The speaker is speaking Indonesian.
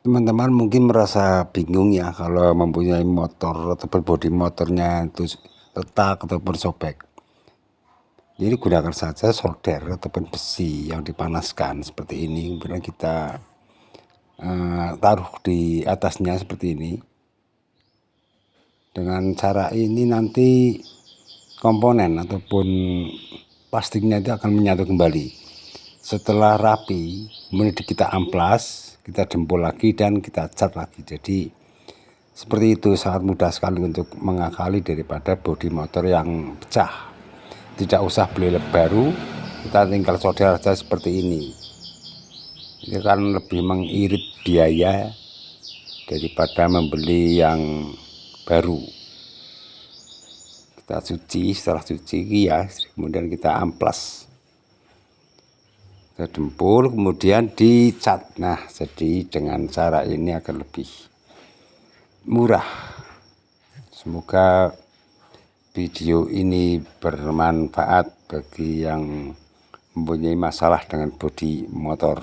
Teman-teman mungkin merasa bingung ya kalau mempunyai motor atau bodi motornya itu retak ataupun sobek. Jadi gunakan saja solder ataupun besi yang dipanaskan seperti ini, kemudian kita taruh di atasnya seperti ini. Dengan cara ini nanti komponen ataupun plastiknya itu akan menyatu kembali. Setelah rapi, kemudian kita amplas, kita jempol lagi dan kita cat lagi. Jadi seperti itu, sangat mudah sekali untuk mengakali daripada bodi motor yang pecah. Tidak usah beli baru, kita tinggal solder saja seperti ini. Ini kan lebih mengirit biaya daripada membeli yang baru. Kita cuci, setelah cuci ya, kemudian kita amplas, kita jempol, kemudian dicat. Nah, jadi dengan cara ini akan lebih murah. Semoga video ini bermanfaat bagi yang mempunyai masalah dengan bodi motor.